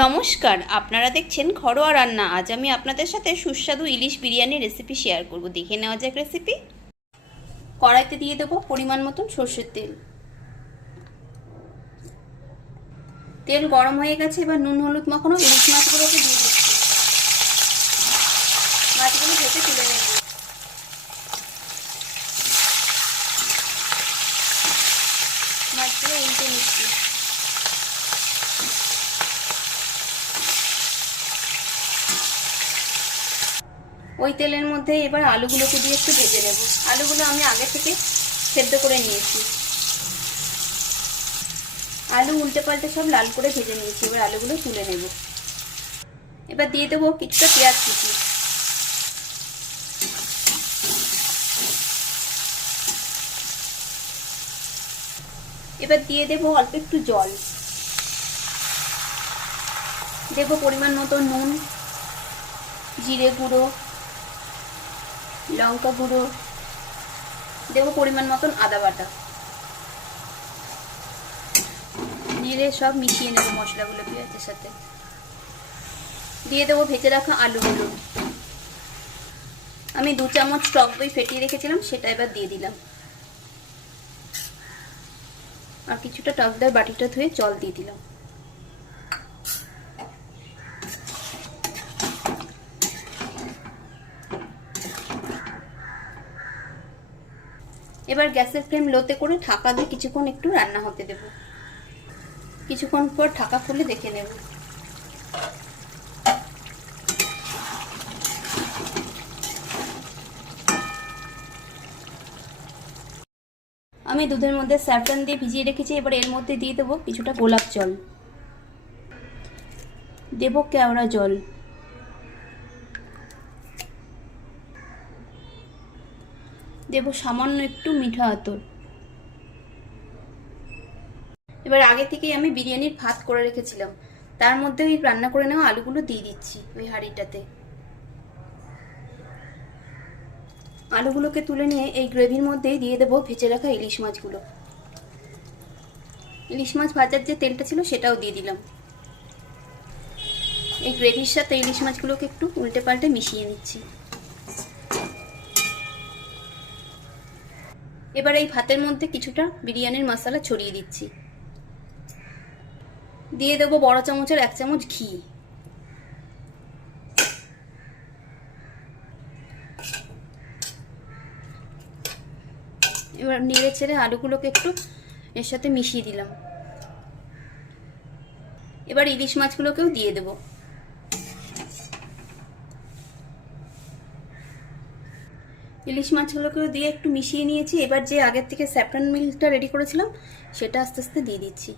নমস্কার, আপনারা দেখছেন ঘরোয়া রান্না। আজ আমি আপনাদের সাথে সুস্বাদু ইলিশ বিরিয়ানির রেসিপি শেয়ার করব। দেখে নেওয়া যাক রেসিপি। কড়াইতে দিয়ে দেবো পরিমাণ মতন সর্ষের তেল। তেল গরম হয়ে গেছে, এবার নুন হলুদ মাখানো ইলিশ মাছগুলোকে দিয়ে দিচ্ছি। মাছগুলো ভেজে তুলে নেব। মাছগুলো উল্টে নিচ্ছি। ওই তেলের মধ্যে এবার আলুগুলোকে দিয়ে একটু ভেজে নেব। আলুগুলো আমি আগে থেকে সেদ্ধ করে নিয়েছি। আলু উল্টে পাল্টে সব লাল করে ভেজে নিয়েছি। এবার আলুগুলো তুলে নেব। এবার দিয়ে দেবো কিছুটা পেঁয়াজ কুচি। এবার দিয়ে দেবো অল্প একটু জল। দেবো পরিমাণ মতো নুন, জিরে গুঁড়ো, লঙ্কা গুঁড়ো, দেবো পরিমাণ মতন আদা বাটা। নেড়ে সব মিশিয়ে নেব মশলাগুলো পেঁয়াজের সাথে। দিয়ে দেবো ভেজে রাখা আলুগুলো। আমি 2 চামচ টক দই ফেটিয়ে রেখেছিলাম, সেটা এবার দিয়ে দিলাম। আর কিছুটা টক দই বাটিটা ধুয়ে জল দিয়ে দিলাম। এবার গ্যাসের ফ্লেম লোতে করে ঢাকা দিয়ে কিছুক্ষণ একটু রান্না হতে দেব। কিছুক্ষণ পর ঢাকা খুলে দেখে নেব। আমি দুধের মধ্যে স্যাফরন দিয়ে ভিজিয়ে রেখেছি। এবার এর মধ্যে দিয়ে দেবো কিছুটা গোলাপ জল, দেবো কেওড়া জল, দেবো সামান্য একটু মিঠা আতর। এবার আগে থেকেই আমি বিরিয়ানির ভাত করে রেখেছিলাম, তার মধ্যে ওই রান্না করে নেওয়া আলুগুলো দিয়ে দিচ্ছি ওই হাঁড়িটাতে। আলুগুলোকে তুলে নিয়ে এই গ্রেভির মধ্যেই দিয়ে দেবো ভেজে রাখা ইলিশ মাছগুলো। ইলিশ মাছ ভাজার যে তেলটা ছিল সেটাও দিয়ে দিলাম। এই গ্রেভির সাথে ইলিশ মাছগুলোকে একটু উল্টে পাল্টে মিশিয়ে নিচ্ছি। এবার এই ভাতের মধ্যে কিছুটা বিরিয়ানির মশলা ছড়িয়ে দিচ্ছি। দিয়ে দেবো বড় চামচের 1 চামচ ঘি। এবার নেড়ে ছেড়ে আলুগুলোকে একটু এর সাথে মিশিয়ে দিলাম। এবার ইলিশ মাছগুলোকেও দিয়ে দেব। ইলিশ মাছগুলোকেও দিয়ে একটু মিশিয়ে নিয়েছি। এবার যে আগের থেকে স্যাফরন মিল্কটা রেডি করেছিলাম সেটা আস্তে আস্তে দিয়ে দিচ্ছি।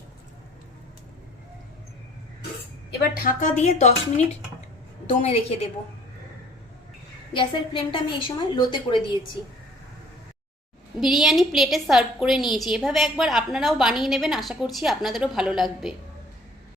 এবার ঢাকা দিয়ে 10 মিনিট দমে রেখে দেব। গ্যাসের ফ্লেমটা আমি এই সময় লোতে করে দিয়েছি। বিরিয়ানি প্লেটে সার্ভ করে নিয়েছি। এভাবে একবার আপনারাও বানিয়ে নেবেন, আশা করছি আপনাদেরও ভালো লাগবে।